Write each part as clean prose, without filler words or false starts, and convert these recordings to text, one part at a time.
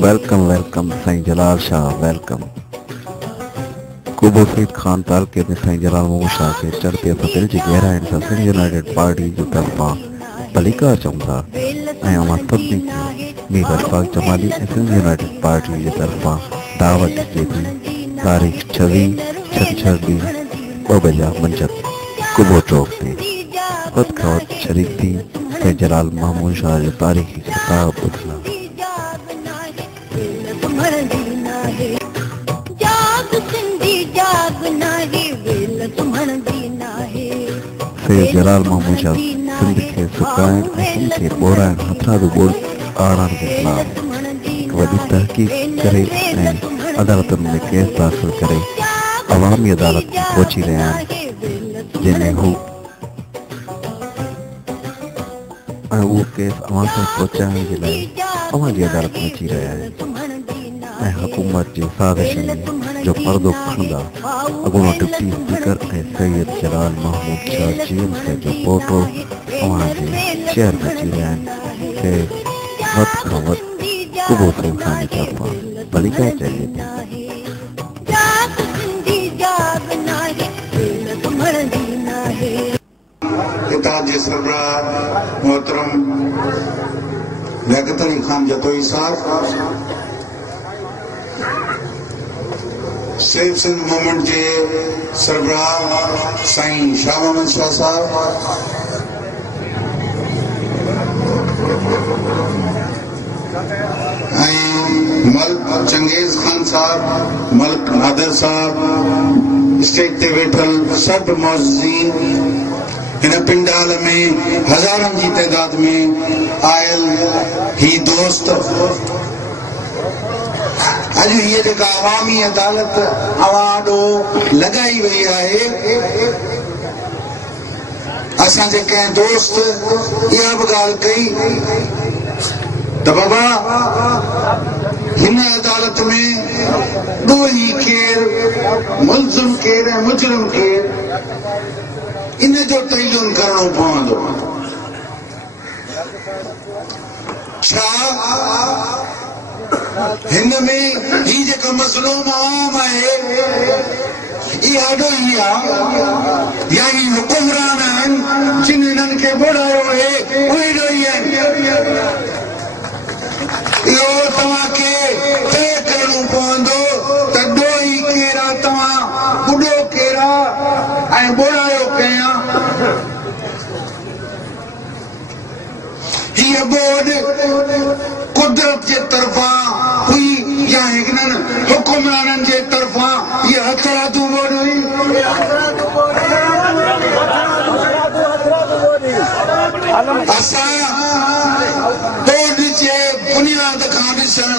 Welcome welcome Sai जलाल शाह वेलकम। कुबो सईद खान तालके में साईं जलाल मोहम्मद शाह के चढ़ते दिल की गहराइन सां सिंध यूनाइटेड पार्टी की तरफां भलीकार चऊं था ऐं अवां सभिनी खे मीर अशफाक जमाली ऐं सिंध यूनाइटेड पार्टी की तरफां दावत ॾिए थी तारीख़ 26 छंछरु ॾींहुं 2 बजे मंझंदि कुबो चौक ते वक़्त खां वक़्तु शरीक थी साईं जलाल मोहम्मद शाह जो तारीख़ी ख़िताब ॿुधंदा। सैयद जलाल मोहम्मद शाह सिंध के सुकाइण ऐं सिंध खे ॿोराइण हथरादू आड़नि के ख़िलाफ़ वॾी तहक़ीक़ करे ऐं अदालतुनि में केस दाख़िल करे अवामी अदालत में पहुची रहिया आहिनि जंहिंमें हू ऐं उहो केस अवां ताईं पहुचाइण जे लाइ अवां जी अदालत में अची रहिया आहिनि ऐं हुकूमत जी साज़िशुनि जो पर्दो खणंदा अॻूणो डिप्टी स्पीकर ऐं सैयद जलाल मोहम्मद शाह GMC जो पोटो अवां जे शहर में अची रहिया आहिनि के वक़्त खां वक़्तु कुबो सईद खान जी तरफ़ां भलीकार चइजे थी। इताद जे सरबराह मोहतरम लियाकत अली खान जतोई साहब, सेफ सिंध मूवमेंट के सरबराह साईं शाह मोहम्मद शाह साहब, मलिक चंगेज खान साहब, मलिक नादर साहब, स्टेज ते वेठल सब मौजूदीन, इन पिंडाल में हजारन की तादाद में आयल ही दोस्त, अज ये जेका अवामी अदालत अवाडो लगाई वही है, असा जे कंहिं दोस्त यह भी गाल कई तो बाबा इन अदालत में दो ही केर मुलजिम केर है मुजरिम केर इन जो तयन करणो पवंदो। छा हिन में ही जेको मज़लूम आवाम है इहो ही आहे या ही हुकुमरान आहिनि जिन इन्हनि खे बुड़ायो है उहे ही आहिनि। इहो तव्हांखे तय करणो पवंदो त ॾोही केरा तव्हां बुॾो केरा ऐं बुड़ायो कयां। हीअ बोर्ड कुदरत जे तरफ़ां हुई या हिननि हुकुमराननि जे तरफ़ां हीअ हथरादू बोर्ड हुई। असां बोर्ड जे बुनियाद खां ॾिसण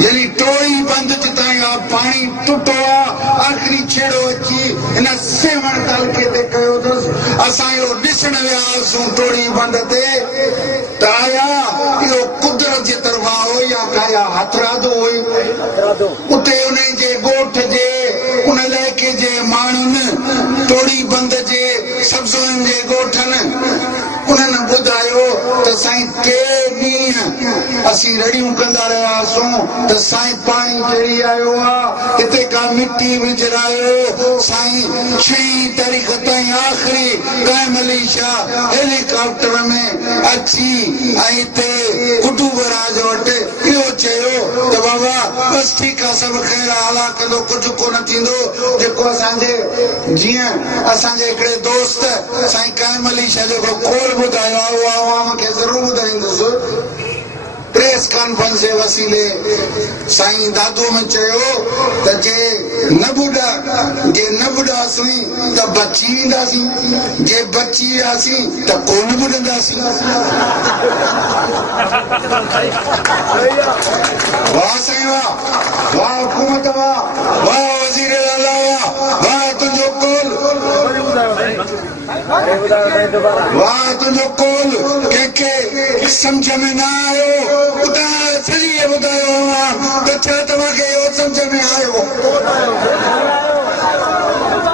यानी टोड़ी बंद जिताई पानी टुटो आखिरी छेड़ो अची इन सेवण तालके ते कयो अथसि। असां इहो ॾिसण वियासीं टोड़ी बंद ते त आया इहो कुदरत जे तरफ़ां हो या काया हथरादो हुई। उते उन जे ॻोठ जे उन इलाइक़े जे माण्हुनि टोड़ी बंद जे सब्ज़ियुनि जे ॻोठनि उन्हनि ॿुधायो त साईं टे ॾींहं असीं रड़ियूं कंदा रहियासीं त साईं पाणी चढ़ी आयो आहे हिते का मिट्टी विझरायो। साईं 6 तारीख़ ताईं आख़िरी क़ाइम अली शाह हेलीकॉप्टर में अची ऐं हिते कुटुब राज वटि इहो चयो त बाबा बस ठीकु आहे सभु ख़ैर हला कंदो कुझु कोन थींदो। जेको असांजे जीअं असांजे हिकिड़े दोस्त साईं क़ाइम अली शाह जेको खोल ॿुधायो आहे उहो अवाम खे ज़रूरु ॿुधाईंदुसि। प्रेस कॉन्फ्रेंस के वसीले साईं दादू में चयो त जे न बुढ़ासीं त बची वेंदासीं, जे बची वियासीं त कोन बुढ़ंदासीं। वाह साईं वाह, वाह हुकूमत वाह, वाह वज़ीर आला वाह तुंहिंजो कोल, वाह तुंहिंजो कोल कंहिंखे सम्झ में न आयो सॼी ॿुधायो त छा तव्हांखे इहो सम्झ में आयो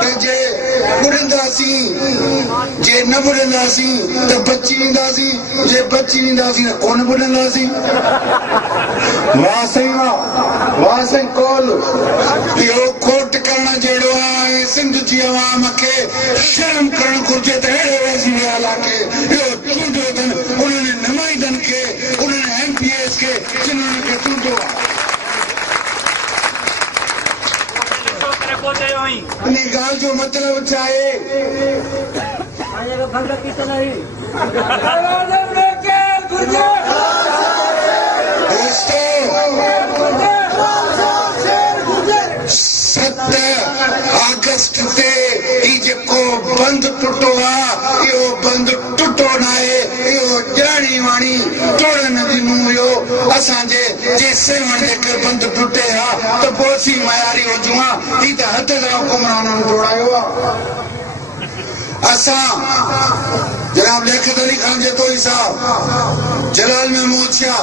त जे बुढ़ंदासीं जे न बुढ़ंदासीं तो बची वेंदासीं जे बची वेंदासीं तो कोन बुढ़ंदासीं वाह साईं कौल इहो खोट करण जहिड़ो आहे सिंध जी अवाम खे शर्म करणु घुरिजे त अहिड़े वज़ीर खे इहो चूंडियो अथनि उन्हनि नुमाइंदनि खे उन्हनि MPs खे जिन्हनि खे चूंडियो आहे इन ॻाल्हि जो मतिलबु छा आहे अगस्त ते ही जेको बंद टुटो आहे इहो बंद टुटो न आहे इहो ॼाणी वाणी तोड़न ॾिनो हुयो असांजे जे सेवण जे करे बंद टुटे हा त पोइ असीं मयारी हुजूं हा ही त हथ सां हुकुमराननि तोड़ायो आहे असां जनाब लियाकत अली खान जतोई साहब जलाल महमूद शाह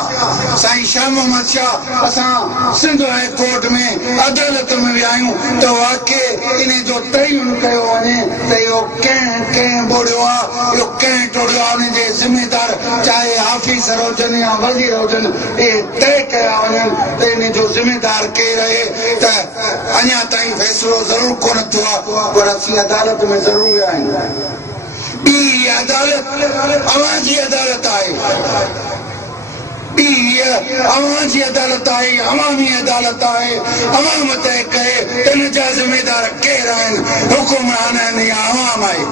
साईं शाह मोहम्मद शाह असां सिंध हाई कोर्ट में अदालत में विया आहियूं त वाक़ई इन जो तयन कयो वञे त इहो कंहिं बोड़ियो आहे इहो कंहिं टोड़ियो आहे उन जे ज़िमेदार चाहे ऑफिसर हुजनि या वज़ीर हुजनि इहे तय कया वञनि त इन जो ज़िमेदार केरु आहे त अञा ताईं फ़ैसिलो ज़रूरु कोन थियो आहे पर असीं अदालत में ज़रूरु विया आहियूं ॿी अदालत अवां जी अदालत आहे अवां जी अदालत आहे अवामी अदालत आहे अवाम तय कहे त इन जा ज़िमेदार केरु आहिनि हुकुमरान आहिनि या अवाम आहे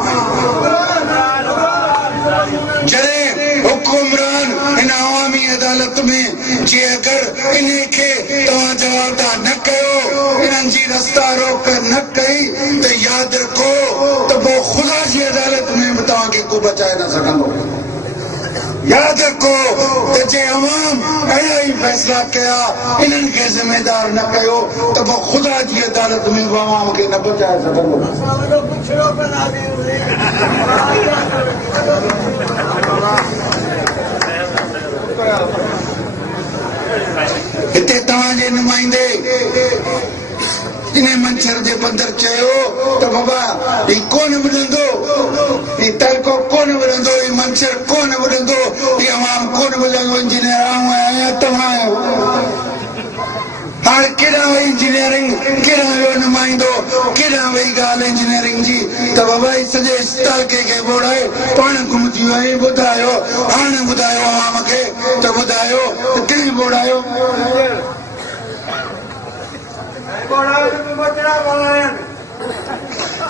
जॾहिं हुकुमरान हिन अवामी अदालत में जे अगरि इन खे तव्हां जवाबदार न कयो इन्हनि जी रस्ता रोक न कई त यादि रखो त पोइ ख़ुदा जी अदालत में बि तव्हांखे को बचाए न सघंदो यादि रखो त जे अवाम अहिड़ा ई फ़ैसिला कया इन्हनि खे ज़िमेदार न कयो त पोइ ख़ुदा जी अदालत में बि अवाम खे न बचाए सघंदो हिते तव्हांजे नुमाइंदे इन मंछर जे बंदर चयो त बाबा ही कोन विढ़ंदो ही तड़को कोन विढ़ंदो ही मंछर कोन विढ़ंदो ही अवाम कोन विढ़ंदो इंजीनियर आऊं आहियां तव्हां आहियो हाणे केॾां वई इंजीनियरिंग केॾां वियो नुमाइंदो केॾां वई ॻाल्हि इंजीनियरिंग जी त बाबा ही सॼे तालके खे ॿोड़ाए पाण घुमजी वई ॿुधायो हाणे ॿुधायो अवाम खे त ॿुधायो त कंहिं ॿोड़ायो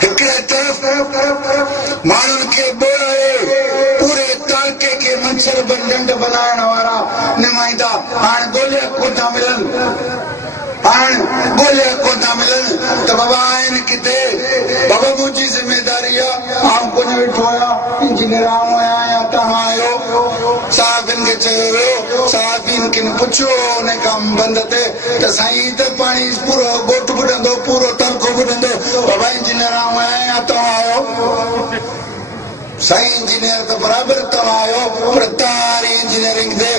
हिकिड़े तरफ़ माण्हुनि खे ॿोड़ाए पूरे तालके खे मच्छर ॾंड बनाइण वारा नुमाइंदा हाणे ॻोल्हिया कोन था मिलनि त बाबा आहिनि किथे बाबा मुंहिंजी ज़िमेदारी आहे आउं कोन वेठो आहियां इंजीनियर आऊं आहियां या तव्हां आहियो साहिबनि खे चयो वियो साहिबनि खे पुछियो उन कम बंदि ते त साईं त पाणी पूरो ॻोठ ॿुॾंदो पूरो तड़को ॿुॾंदो बाबा इंजीनियर आऊं आहियां या तव्हां आहियो साईं इंजीनियर त बराबरि तव्हां आहियो पर तव्हांजी इंजीनियरिंग ते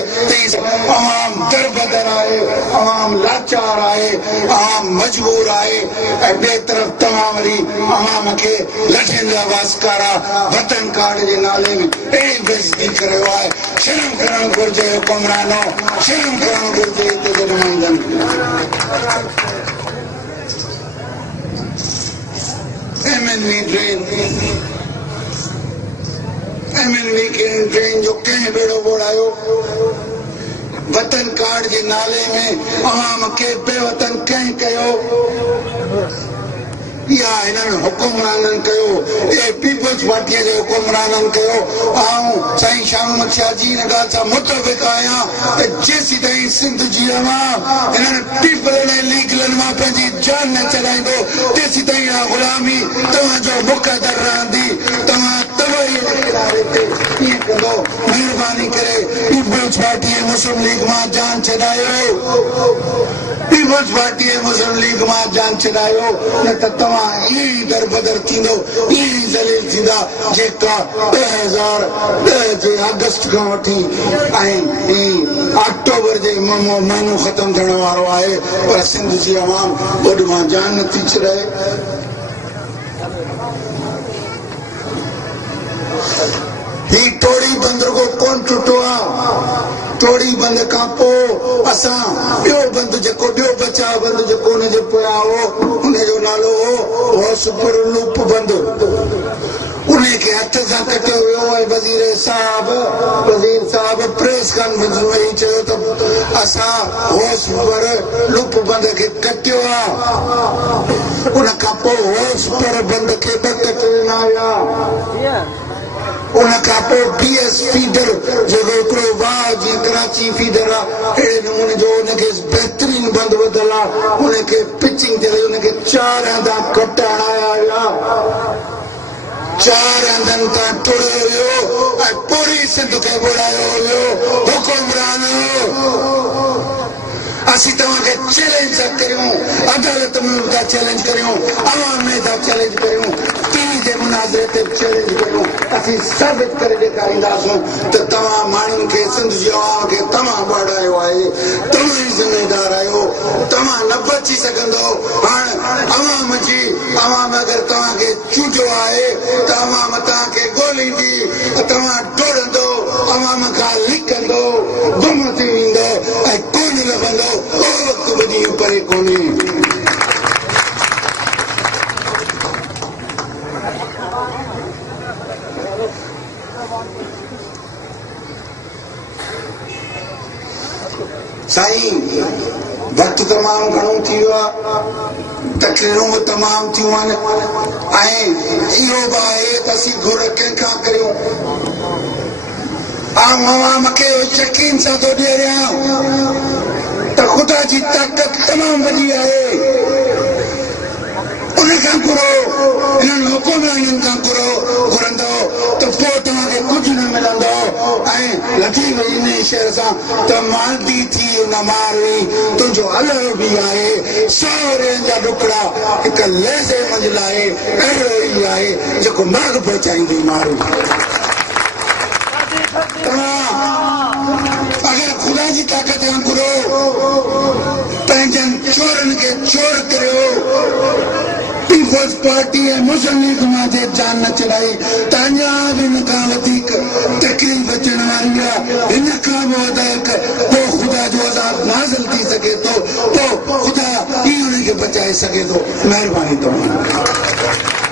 अवाम दरबदर आहे अवाम लाचार आहे अवाम मजबूर आहे ऐं ॿिए तरफ़ तव्हां वरी अवाम खे लठनि जा वास्कारा वतन कार्ड जे नाले में अहिड़ी बेइज़ती करियो आहे शर्म करणु घुरिजे हुकुमरानो शर्म करणु घुरिजे हिते जे नुमाइंदनि MNV ट्रेन जो कंहिं बेड़ो ॿोड़ायो वतन कार्ड जे नाले में अवाम खे बेवतन कंहिं कयो या हिननि हुकुमराननि कयो पीपल्स पार्टीअ जे हुकुमराननि कयो आऊं साईं शाह मोहम्मद शाह जी हिन ॻाल्हि सां मुतफ़िक़ आहियां त जेसीं ताईं सिंध जी अवाम हिननि पीपल ऐं लीगलनि मां पंहिंजी जान न चलाईंदो तेसीं ताईं इहा ग़ुलामी तव्हांजो मुक़दर रहंदी तव्हां कीअं कंदो महिरबानी करे पीपल्स पार्टी ऐं मुस्लिम लीग मां जान छॾायो पीपल्स पार्टी ऐं मुस्लिम लीग मां जान छॾायो न त तव्हां ईअं दरबदर थींदो ईअं ज़लील थींदा जेका 2010 जे अगस्त खां वठी ऐं अक्टूबर जे महीनो ख़तमु थियण वारो आहे पर सिंध जी अवाम ओॾ मां जान नथी छॾाए ही टोड़ी बंद को कौन टुटो टोड़ी बंद का पो असा बियो बंद जको बियो बचा बंद जको ने जे पया हो उन्हें जो नालो हो सुपर लूप बंद उन्हें के हथ से कटे हुए वजीर साहब प्रेस कॉन्फ्रेंस में चयो तो असा होश पर लूप बंद के कटियो उन का पो होश पर बंद के कटना या उनका पो बीएस फीडर जो एकड़ो वाह जी कराची फीडर अड़े नमूने जो उनके बेहतरीन बंद बदला उनके पिचिंग जे उनके 4 हंधा कटाणा आया 4 हंधन ता टुड़ियो ऐं पूरी सिंध के बुड़ायो हुकुमरान असी तव्हां के चैलेंज करियूं अदालत में था चैलेंज करियूं आवाम में था चैलेंज करियूं टीवी के मुनाज़रे ते चैलेंज करियूं असी साबित करे ॾेखारींदासूं त तव्हां माण्हुनि खे सिंध जी आवाम खे तव्हां ॿाड़ायो आहे तव्हां ई ज़िम्मेदार आहियो तव्हां न बची सघंदो हाणे आवाम अगरि तव्हांखे चूंडियो आहे त आवाम तव्हांखे ॻोल्हींदी तव्हां टोड़ंदो आवाम खां लिकंदो गुम थी वेंदो ऐं कोन लभंदो उहो वक़्तु वॾी परे कोन्हे साईं वक्त तमाम घणो थी वियो आहे तकरीरूं बि तमामु थियूं आहिनि ऐं इहो बि आहे त असीं घुर कंहिंखां करियूं आवाम खे यकीन सां थो ॾियारियां त ख़ुदा जी ताक़त तमामु वॾी आहे उन खां घुरो इन्हनि हुकुमराननि खां घुरंदो त पोइ तव्हांखे कुझु न मिलंदो ऐं लॻी वई इन शहर सां त मालदी थी न मारवी तुंहिंजो अलर बि आहे सावरनि जा टुकड़ा हिकु लहज़े मंझि लाइ अहिड़ो ई आहे जेको माग पहुचाईंदी माण्हू अगर खुदा जी ताक़त खां घुरो पंहिंजनि चोरनि खे चोर करियो पीपल्स पार्टी ऐं मुस्लिम लीग मां जे जान न चढ़ाई त अञा बि हिन खां वधीक तकलीफ़ अचण वारी आहे हिन खां बि वधीक पोइ ख़ुदा जो अज़ाब नाज़िल थी सघे थो पोइ ख़ुदा ई हुनखे बचाए सघे थो महिरबानी तव्हां